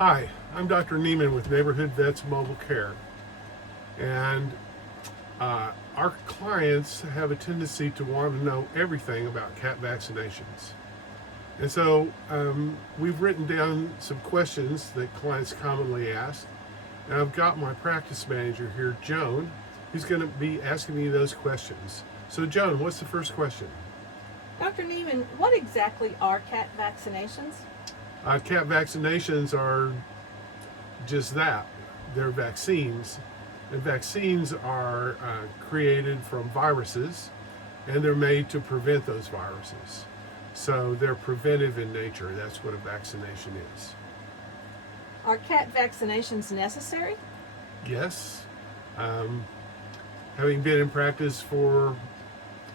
Hi, I'm Dr. Neiman with Neighborhood Vets Mobile Care, and our clients have a tendency to want to know everything about cat vaccinations. And so we've written down some questions that clients commonly ask, and I've got my practice manager here, Joan, who's going to be asking me those questions. So Joan, what's the first question? Dr. Neiman, what exactly are cat vaccinations? Cat vaccinations are just that. They're vaccines. And vaccines are created from viruses, and they're made to prevent those viruses. So they're preventive in nature. That's what a vaccination is. Are cat vaccinations necessary? Yes. Having been in practice for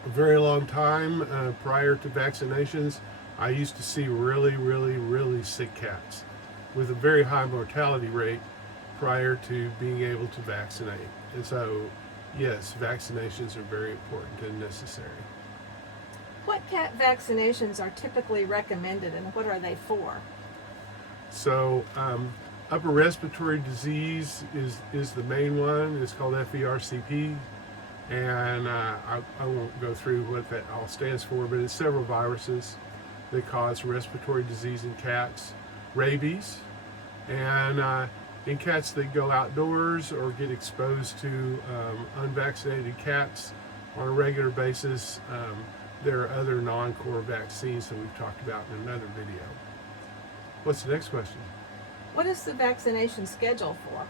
a very long time prior to vaccinations, I used to see really sick cats with a very high mortality rate prior to being able to vaccinate. And so, yes, vaccinations are very important and necessary. What cat vaccinations are typically recommended and what are they for? So, upper respiratory disease is the main one. It's called FERCP. And I won't go through what that all stands for, but it's several viruses that cause respiratory disease in cats. Rabies, and in cats that go outdoors or get exposed to unvaccinated cats on a regular basis, there are other non-core vaccines that we've talked about in another video. What's the next question? What is the vaccination schedule for?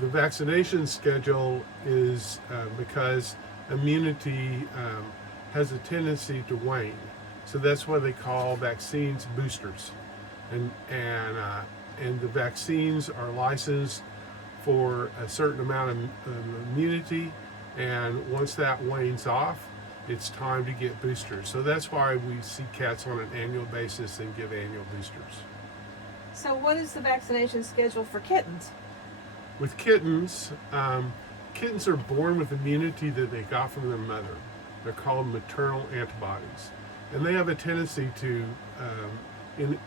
The vaccination schedule is because immunity has a tendency to wane. So that's why they call vaccines boosters. And the vaccines are licensed for a certain amount of immunity, and once that wanes off, it's time to get boosters. So that's why we see cats on an annual basis and give annual boosters. So what is the vaccination schedule for kittens? With kittens, kittens are born with immunity that they got from their mother. They're called maternal antibodies. And they have a tendency to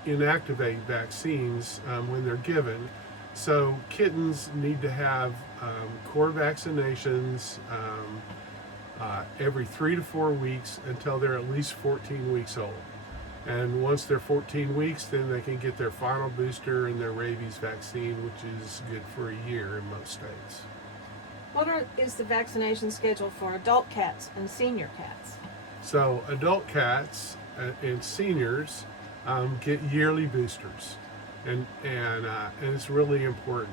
inactivate vaccines when they're given. So kittens need to have core vaccinations every 3 to 4 weeks until they're at least 14 weeks old. And once they're 14 weeks, then they can get their final booster and their rabies vaccine, which is good for a year in most states. Is the vaccination schedule for adult cats and senior cats? So adult cats and seniors get yearly boosters, and it's really important.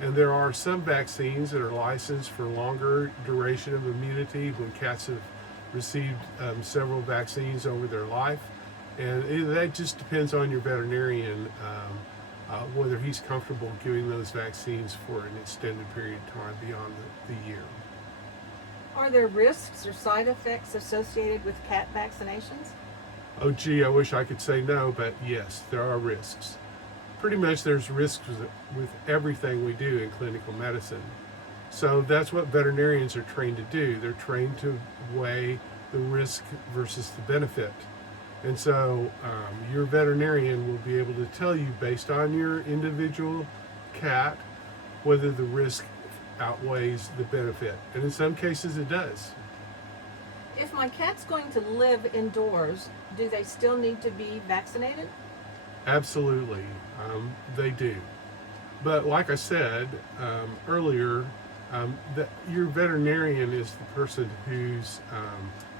And there are some vaccines that are licensed for longer duration of immunity when cats have received several vaccines over their life, and that just depends on your veterinarian whether he's comfortable giving those vaccines for an extended period of time beyond the year. Are there risks or side effects associated with cat vaccinations? Oh gee, I wish I could say no, but yes, there are risks. Pretty much there's risks with everything we do in clinical medicine. So that's what veterinarians are trained to do. They're trained to weigh the risk versus the benefit. And so your veterinarian will be able to tell you based on your individual cat whether the risk outweighs the benefit. And in some cases it does. If my cat's going to live indoors, do they still need to be vaccinated? Absolutely, they do. But like I said earlier, that your veterinarian is the person who's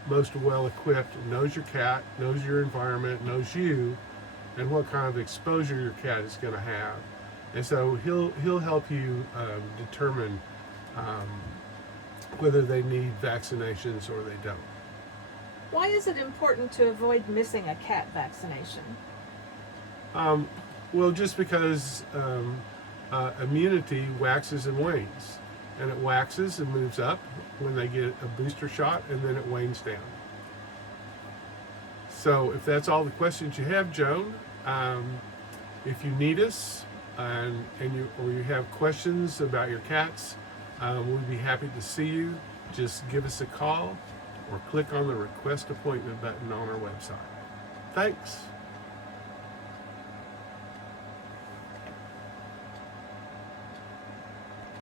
most well equipped, knows your cat, knows your environment, knows you, and what kind of exposure your cat is going to have. And so he'll help you determine whether they need vaccinations or they don't. Why is it important to avoid missing a cat vaccination? Well, just because immunity waxes and wanes. And it waxes and moves up when they get a booster shot, and then it wanes down. So if that's all the questions you have, Joan, if you need us and you have questions about your cats, we'd be happy to see you. Just give us a call or click on the request appointment button on our website. Thanks.